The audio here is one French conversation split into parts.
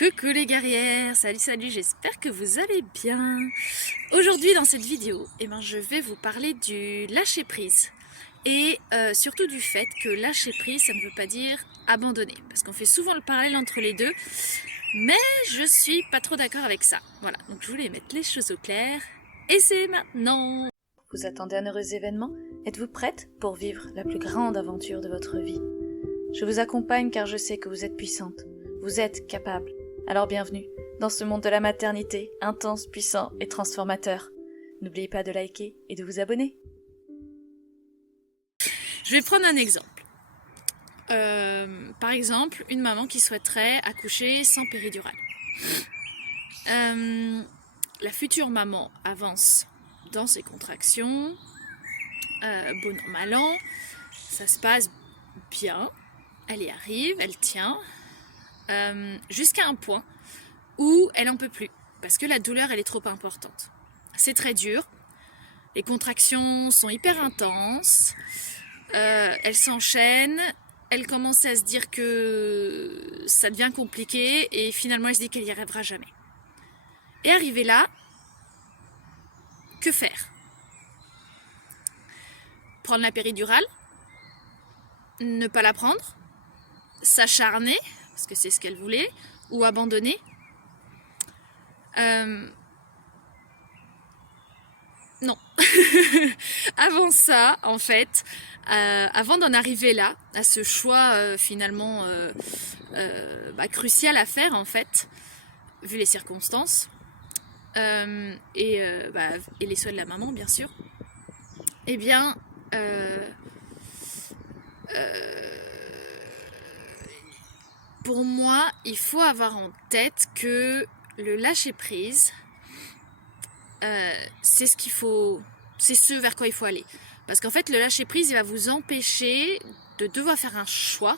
Coucou les guerrières, salut, j'espère que vous allez bien. Aujourd'hui dans cette vidéo, je vais vous parler du lâcher prise et surtout du fait que lâcher prise, ça ne veut pas dire abandonner, parce qu'on fait souvent le parallèle entre les deux, mais je suis pas trop d'accord avec ça. Voilà, donc je voulais mettre les choses au clair et c'est maintenant. Vous attendez un heureux événement? Êtes-vous prête pour vivre la plus grande aventure de votre vie? Je vous accompagne car je sais que vous êtes puissante, vous êtes capable. Alors bienvenue dans ce monde de la maternité, intense, puissant et transformateur. N'oubliez pas de liker et de vous abonner. Je vais prendre un exemple. Par exemple, une maman qui souhaiterait accoucher sans péridurale. La future maman avance dans ses contractions, bon an, mal an, ça se passe bien, elle y arrive, elle tient, jusqu'à un point où elle n'en peut plus, parce que la douleur elle est trop importante. C'est très dur, les contractions sont hyper intenses, elles s'enchaînent, elle commence à se dire que ça devient compliqué et finalement elle se dit qu'elle n'y arrivera jamais. Et arrivée là, que faire? Prendre la péridurale? Ne pas la prendre? S'acharner, parce que c'est ce qu'elle voulait, ou abandonner? Non. Avant ça, en fait, avant d'en arriver là, à ce choix finalement crucial à faire, en fait, vu les circonstances, et les souhaits de la maman, bien sûr, eh bien, pour moi, il faut avoir en tête que le lâcher-prise, c'est ce qu'il faut, c'est ce vers quoi il faut aller. Parce qu'en fait, le lâcher-prise, il va vous empêcher de devoir faire un choix,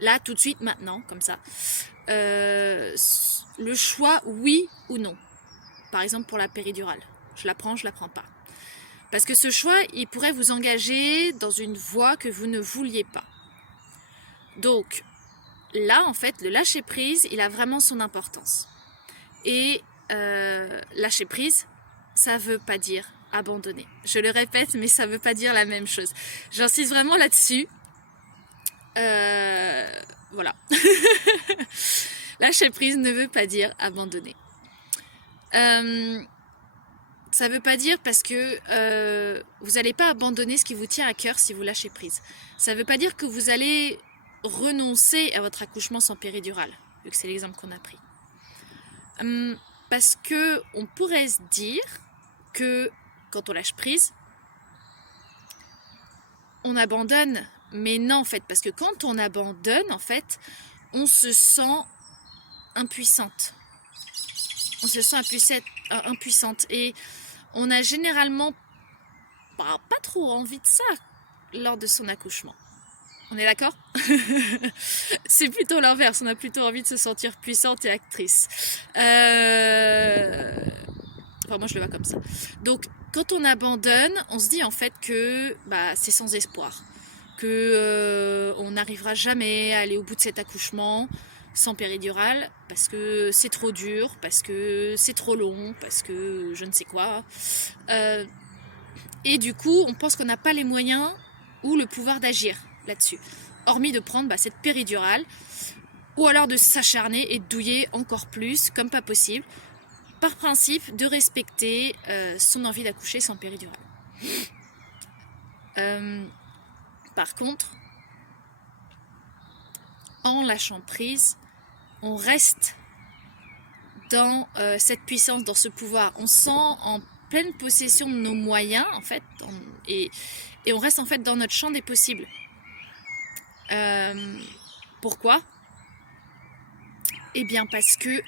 là, tout de suite, maintenant, comme ça. Le choix, oui ou non. Par exemple, pour la péridurale. Je la prends, je la prends pas. Parce que ce choix, il pourrait vous engager dans une voie que vous ne vouliez pas. Donc, là, en fait, le lâcher-prise, il a vraiment son importance. Et lâcher prise, ça veut pas dire abandonner. Je le répète, mais ça veut pas dire la même chose. J'insiste vraiment là-dessus. Voilà. Lâcher prise ne veut pas dire abandonner. Ça veut pas dire parce que vous n'allez pas abandonner ce qui vous tient à cœur si vous lâchez prise. Ça veut pas dire que vous allez renoncer à votre accouchement sans péridurale, vu que c'est l'exemple qu'on a pris. Parce que on pourrait se dire que quand on lâche prise, on abandonne. Mais non, en fait, parce que quand on abandonne, en fait, on se sent impuissante. On se sent impuissante. Et on a généralement pas trop envie de ça lors de son accouchement. On est d'accord? C'est plutôt l'inverse, on a plutôt envie de se sentir puissante et actrice. Enfin, moi je le vois comme ça. Donc, quand on abandonne, on se dit en fait que c'est sans espoir. Que on n'arrivera jamais à aller au bout de cet accouchement sans péridurale, parce que c'est trop dur, parce que c'est trop long, parce que je ne sais quoi. Et du coup, on pense qu'on n'a pas les moyens ou le pouvoir d'agir là-dessus, hormis de prendre cette péridurale, ou alors de s'acharner et de douiller encore plus, comme pas possible, par principe de respecter son envie d'accoucher sans péridurale. Par contre, en lâchant prise, on reste dans cette puissance, dans ce pouvoir. On se sent en pleine possession de nos moyens, en fait, et on reste en fait dans notre champ des possibles. Pourquoi? Eh bien parce que,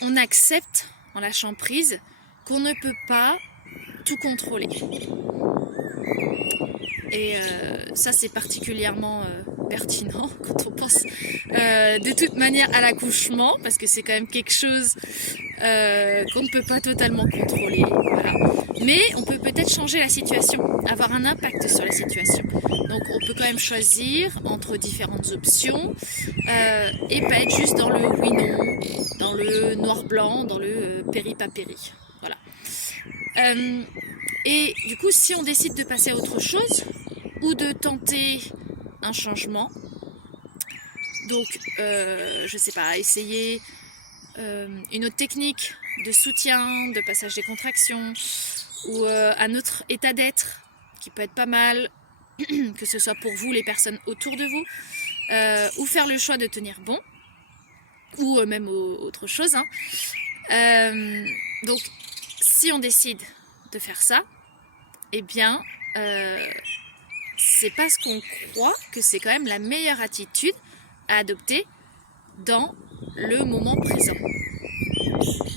on accepte en lâchant prise qu'on ne peut pas tout contrôler. Et ça c'est particulièrement pertinent quand on pense de toute manière à l'accouchement, parce que c'est quand même quelque chose qu'on ne peut pas totalement contrôler. Voilà. Mais on peut peut-être changer la situation, avoir un impact sur la situation. Donc on peut quand même choisir entre différentes options et pas être juste dans le oui-non, dans le noir-blanc, dans le péri-pas-péri. Voilà. Et du coup, si on décide de passer à autre chose ou de tenter un changement, donc je sais pas, essayer une autre technique de soutien, de passage des contractions ou un autre état d'être qui peut être pas mal, que ce soit pour vous, les personnes autour de vous, ou faire le choix de tenir bon, ou même autre chose. Hein. Donc, si on décide de faire ça, eh bien, c'est parce qu'on croit que c'est quand même la meilleure attitude à adopter dans le moment présent,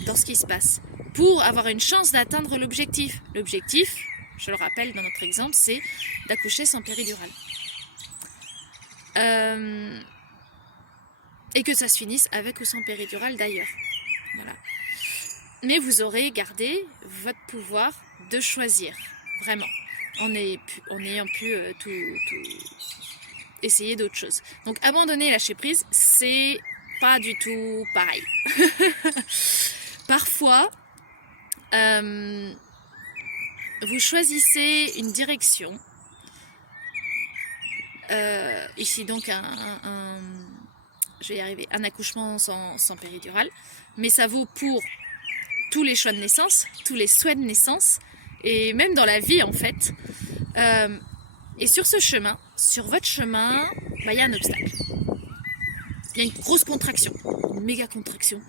dans ce qui se passe, pour avoir une chance d'atteindre l'objectif. L'objectif, je le rappelle dans notre exemple, c'est d'accoucher sans péridurale. Et que ça se finisse avec ou sans péridurale d'ailleurs. Voilà. Mais vous aurez gardé votre pouvoir de choisir, vraiment, en ayant pu tout essayer d'autres choses. Donc abandonner et lâcher prise, c'est pas du tout pareil. Parfois, vous choisissez une direction. Ici donc je vais y arriver, un accouchement sans péridurale, mais ça vaut pour tous les choix de naissance, tous les souhaits de naissance, et même dans la vie en fait. Et sur ce chemin, sur votre chemin, y a un obstacle. Il y a une grosse contraction, une méga contraction,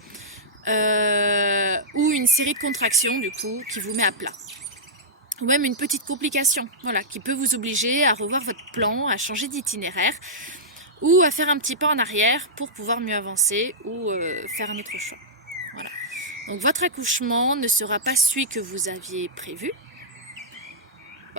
ou une série de contractions du coup qui vous met à plat. Ou même une petite complication, voilà, qui peut vous obliger à revoir votre plan, à changer d'itinéraire, ou à faire un petit pas en arrière pour pouvoir mieux avancer, ou faire un autre choix. Voilà. Donc votre accouchement ne sera pas celui que vous aviez prévu.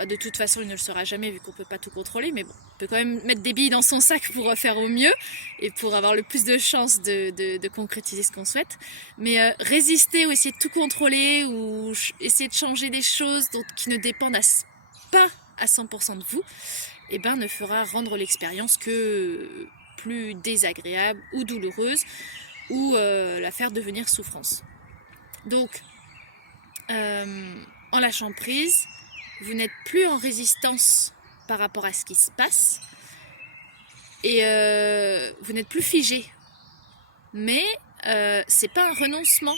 De toute façon, il ne le sera jamais vu qu'on ne peut pas tout contrôler, mais bon, on peut quand même mettre des billes dans son sac pour faire au mieux et pour avoir le plus de chances de concrétiser ce qu'on souhaite. Mais résister ou essayer de tout contrôler ou essayer de changer des choses qui ne dépendent pas à 100% de vous, ne fera rendre l'expérience que plus désagréable ou douloureuse ou la faire devenir souffrance. Donc, en lâchant prise, vous n'êtes plus en résistance par rapport à ce qui se passe et vous n'êtes plus figé. Mais c'est pas un renoncement.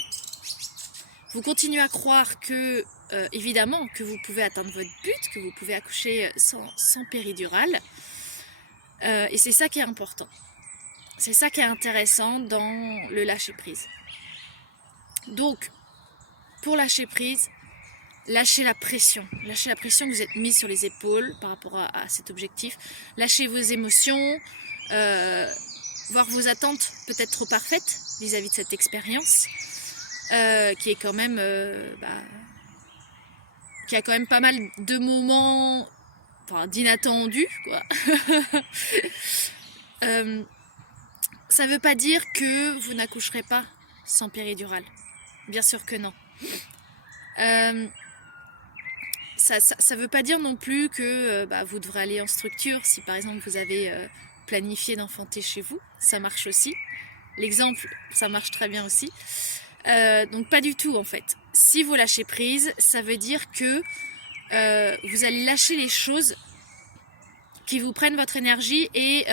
Vous continuez à croire que, évidemment, que vous pouvez atteindre votre but, que vous pouvez accoucher sans péridurale. Et c'est ça qui est important. C'est ça qui est intéressant dans le lâcher-prise. Donc, pour lâcher prise, lâchez la pression que vous êtes mise sur les épaules par rapport à cet objectif. Lâchez vos émotions, voir vos attentes peut-être trop parfaites vis-à-vis de cette expérience, qui est quand même, qui a quand même pas mal de moments, d'inattendus, quoi. Ça ne veut pas dire que vous n'accoucherez pas sans péridurale. Bien sûr que non. Ça ne veut pas dire non plus que vous devrez aller en structure si par exemple vous avez planifié d'enfanter chez vous. Ça marche aussi. L'exemple, ça marche très bien aussi. Donc pas du tout en fait. Si vous lâchez prise, ça veut dire que vous allez lâcher les choses qui vous prennent votre énergie et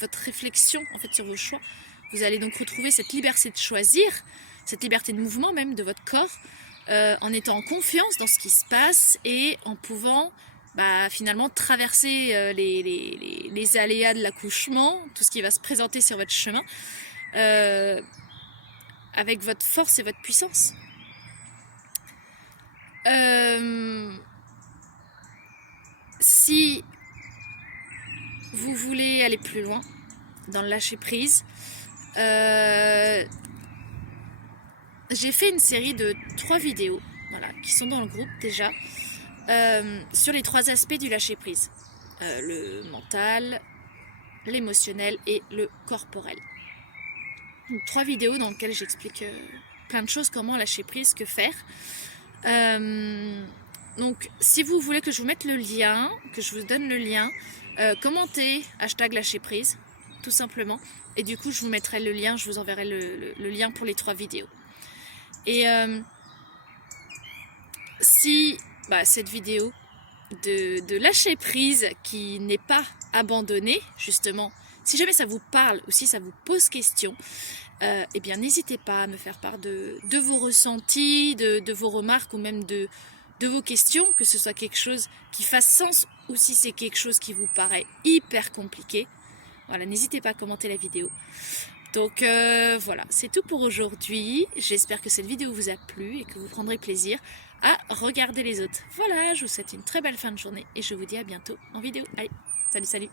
votre réflexion en fait sur vos choix. Vous allez donc retrouver cette liberté de choisir, cette liberté de mouvement même de votre corps, en étant en confiance dans ce qui se passe et en pouvant finalement traverser les aléas de l'accouchement, tout ce qui va se présenter sur votre chemin, avec votre force et votre puissance. Si vous voulez aller plus loin dans le lâcher-prise, j'ai fait une série de 3 vidéos qui sont dans le groupe déjà sur les 3 aspects du lâcher-prise. Le mental, l'émotionnel et le corporel. Donc, 3 vidéos dans lesquelles j'explique plein de choses, comment lâcher prise, que faire. Donc si vous voulez que je vous mette le lien, que je vous donne le lien, commentez #lâcher prise, tout simplement. Et du coup je vous mettrai le lien, je vous enverrai le lien pour les 3 vidéos. Et si cette vidéo de lâcher prise qui n'est pas abandonnée, justement, si jamais ça vous parle ou si ça vous pose question, eh bien n'hésitez pas à me faire part de vos ressentis, de vos remarques ou même de vos questions, que ce soit quelque chose qui fasse sens ou si c'est quelque chose qui vous paraît hyper compliqué. Voilà, n'hésitez pas à commenter la vidéo. Donc voilà, c'est tout pour aujourd'hui. J'espère que cette vidéo vous a plu et que vous prendrez plaisir à regarder les autres. Voilà, je vous souhaite une très belle fin de journée et je vous dis à bientôt en vidéo. Allez, salut, salut!